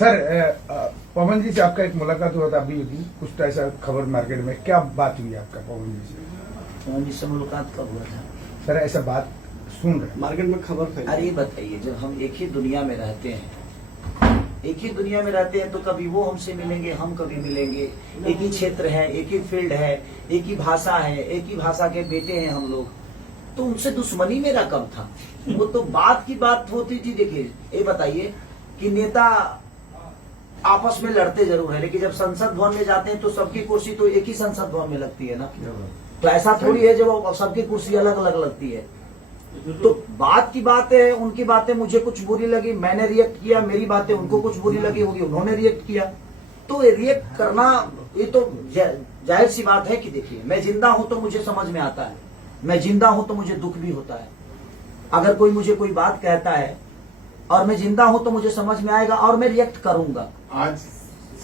Sir पवन जी से आपका एक मुलाकात हुआ था अभी अभी, कुछ ऐसा खबर मार्केट में, क्या बात हुई आपका पवन जी से? पवन जी से मुलाकात कब हुआ था? सर ऐसा बात सुन रहे मार्केट में खबर फैली। अरे ये बताइए, जब हम एक ही दुनिया में रहते हैं, तो कभी वो हमसे मिलेंगे, हम कभी मिलेंगे। एक ही क्षेत्र है, एक ही फील्ड है, एक ही भाषा है, एक ही भाषा के बेटे हैं हम लोग, तो उनसे दुश्मनी मेरा कब था? वो तो बात की बात होती थी। देखिए ये बताइए कि नेता आपस में लड़ते जरूर है, लेकिन जब संसद भवन में जाते हैं तो सबकी कुर्सी तो एक ही संसद भवन में लगती है ना। तो ऐसा थोड़ी है जब सबकी कुर्सी अलग अलग लगती है। तो बात की बात है, उनकी बातें मुझे कुछ बुरी लगी, मैंने रिएक्ट किया, मेरी बातें उनको कुछ बुरी लगी होगी, उन्होंने रिएक्ट किया। तो रिएक्ट करना ये तो जाहिर सी बात है कि देखिए, मैं जिंदा हूं तो मुझे समझ में आता है, मैं जिंदा हूं तो मुझे दुख भी होता है। अगर कोई मुझे कोई बात कहता है और मैं जिंदा हूं तो मुझे समझ में आएगा और मैं रिएक्ट करूंगा। आज